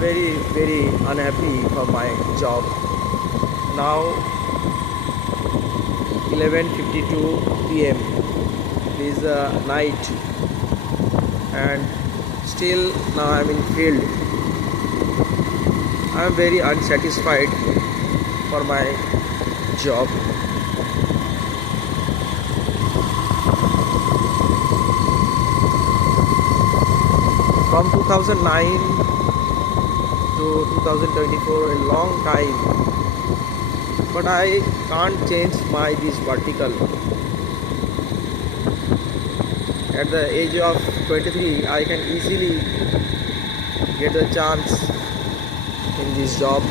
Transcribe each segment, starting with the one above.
very unhappy for my job. Now 11:52 p.m. It is night, and still now I'm in field. I'm very unsatisfied for my job. From 2009 to 2024, a long time, but I can't change this vertical. At the age of 23, I can easily get a chance in this job,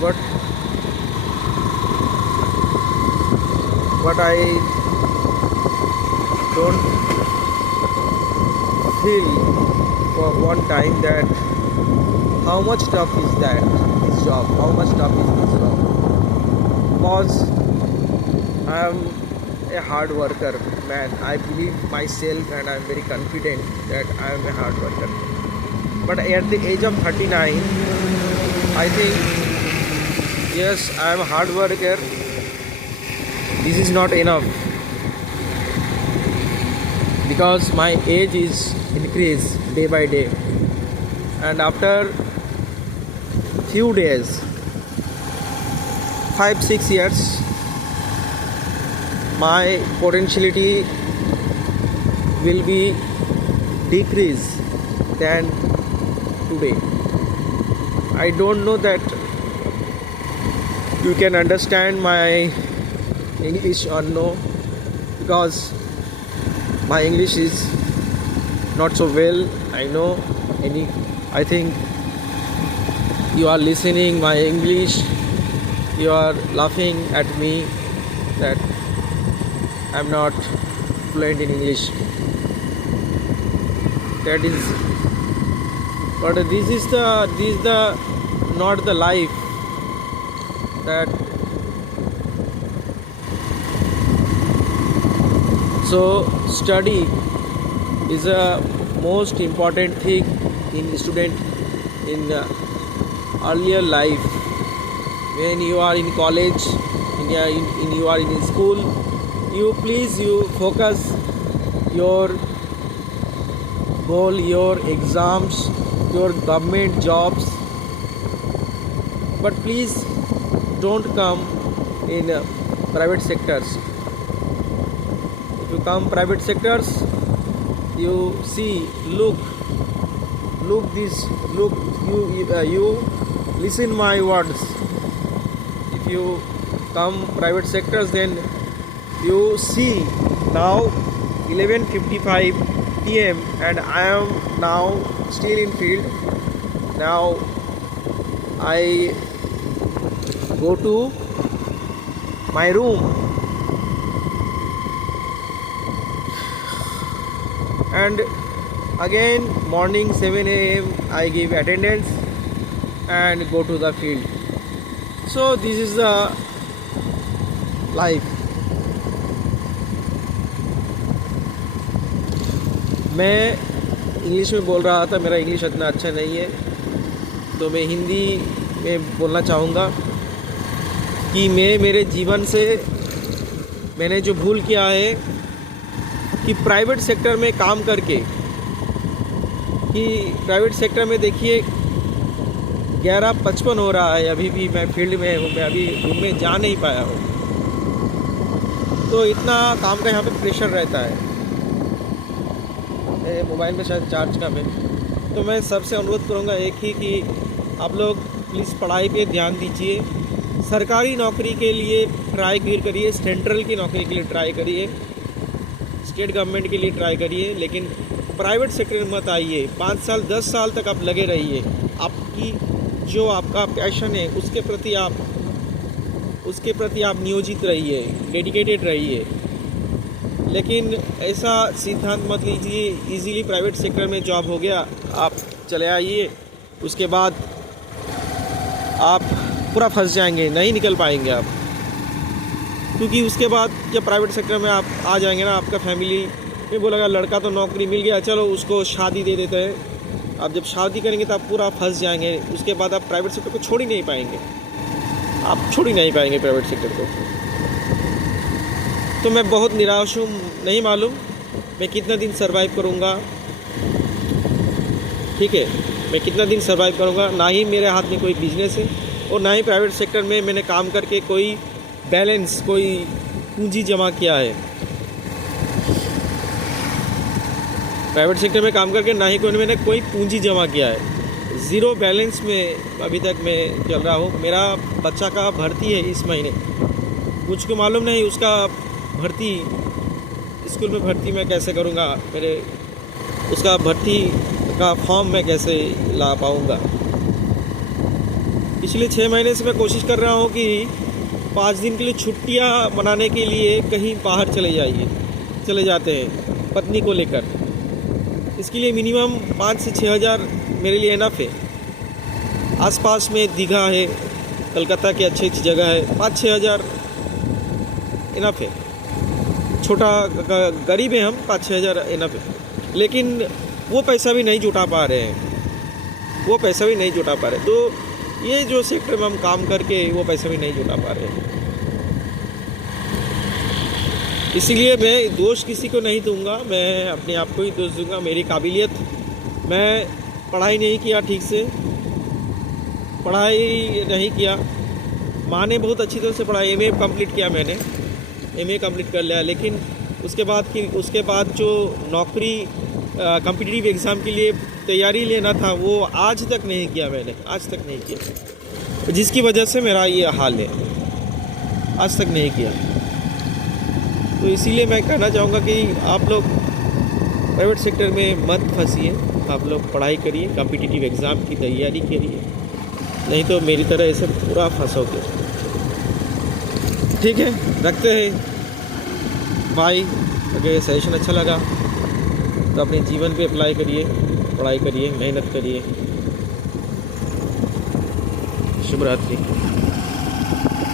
but I don't feel for one time that how much tough is this job, how much tough is this job, because I am a hard worker man. I believe myself and I am very confident that I am a hard worker, but at the age of 39, I think yes, I am a hard worker. This is not enough, because my age is increase day by day, and after few days, 5-6 years, my potentiality will be decreased than today. I don't know that you can understand my English or no, because my English is not so well. I know I think you are listening my English, you are laughing at me that I'm not fluent in English. That is, but this is the not the life that. So study is a most important thing in student in earlier life. When you are in college, you are in school, you focus your goal, your exams, your government jobs, but please don't come in private sectors. If you come private sectors, you see, look you listen my words. If you come private sectors, then you see now 11:55 p.m. and I am now still in field. Now I go to my room, and again morning 7 a.m. I give attendance and go to the field. So this is the life. मैं इंग्लिश में बोल रहा था, मेरा इंग्लिश इतना अच्छा नहीं है, तो मैं हिंदी में बोलना चाहूँगा कि मेरे जीवन से मैंने जो भूल किया है कि प्राइवेट सेक्टर में काम करके, कि प्राइवेट सेक्टर में देखिए 11:55 हो रहा है, अभी भी मैं फील्ड में हूँ, मैं अभी रूम में जा नहीं पाया हूँ, तो इतना काम का यहाँ पे प्रेशर रहता है। मेरे मोबाइल में शायद चार्ज कम है, तो मैं सबसे अनुरोध करूँगा एक ही कि आप लोग प्लीज़ पढ़ाई पे ध्यान दीजिए, सरकारी नौकरी के लिए ट्राई करिए, सेंट्रल की नौकरी के लिए ट्राई करिए, स्टेट गवर्नमेंट के लिए ट्राई करिए, लेकिन प्राइवेट सेक्टर में मत आइए। 5 साल 10 साल तक आप लगे रहिए, आपकी जो आपका पैशन है उसके प्रति आप नियोजित रहिए, डेडिकेटेड रहिए, लेकिन ऐसा सिद्धांत मत लीजिए इजीली प्राइवेट सेक्टर में जॉब हो गया आप चले आइए, उसके बाद आप पूरा फंस जाएंगे, नहीं निकल पाएंगे आप, क्योंकि उसके बाद जब प्राइवेट सेक्टर में आप आ जाएंगे ना, आपका फैमिली में बोलेगा लड़का तो नौकरी मिल गया, चलो उसको शादी दे देते हैं, आप जब शादी करेंगे तो आप पूरा फंस जाएंगे, उसके बाद आप प्राइवेट सेक्टर को छोड़ ही नहीं पाएंगे, आप छोड़ ही नहीं पाएंगे प्राइवेट सेक्टर को। तो मैं बहुत निराश हूँ, नहीं मालूम मैं कितना दिन सरवाइव करूँगा, ठीक है, मैं कितना दिन सरवाइव करूँगा। ना ही मेरे हाथ में कोई बिजनेस है और ना ही प्राइवेट सेक्टर में मैंने काम करके कोई बैलेंस, कोई पूंजी जमा किया है। प्राइवेट सेक्टर में काम करके ना ही मैंने कोई पूंजी जमा किया है, ज़ीरो बैलेंस में अभी तक मैं चल रहा हूँ। मेरा बच्चा का भर्ती है इस महीने, मुझको मालूम नहीं उसका भर्ती, स्कूल में भर्ती मैं कैसे करूँगा, मेरे उसका भर्ती का फॉर्म मैं कैसे ला पाऊँगा। पिछले 6 महीने से मैं कोशिश कर रहा हूँ कि 5 दिन के लिए छुट्टियाँ मनाने के लिए कहीं बाहर चले जाते हैं पत्नी को लेकर। इसके लिए मिनिमम 5 से 6 हज़ार मेरे लिए इनफ है। आसपास में दीघा है, कलकत्ता की अच्छी अच्छी जगह है, 5-6 हज़ार इनफ है। छोटा गरीब है हम, 5-6 हज़ार इनफ है, लेकिन वो पैसा भी नहीं जुटा पा रहे हैं, वो पैसा भी नहीं जुटा पा रहे। तो ये जो सेक्टर में हम काम करके वो पैसा भी नहीं जुटा पा रहे हैं, इसीलिए मैं दोष किसी को नहीं दूंगा, मैं अपने आप को ही दोष दूंगा। मेरी काबिलियत, मैं पढ़ाई नहीं किया ठीक से, पढ़ाई नहीं किया। माँ ने बहुत अच्छी तरह से पढ़ाई, एमए कंप्लीट किया, मैंने एमए कंप्लीट कर लिया, लेकिन उसके बाद जो नौकरी कॉम्पिटिटिव एग्ज़ाम के लिए तैयारी लेना था वो आज तक नहीं किया मैंने, आज तक नहीं किया, जिसकी वजह से मेरा ये हाल है, आज तक नहीं किया। तो इसीलिए मैं कहना चाहूँगा कि आप लोग प्राइवेट सेक्टर में मत फंसिए, आप लोग पढ़ाई करिए, कॉम्पिटिटिव एग्ज़ाम की तैयारी करिए, नहीं तो मेरी तरह ऐसे पूरा फंसोगे। ठीक है, रखते हैं, बाय। अगर सेशन अच्छा लगा तो अपने जीवन पे अप्लाई करिए, पढ़ाई करिए, मेहनत करिए। शुभ रात्रि।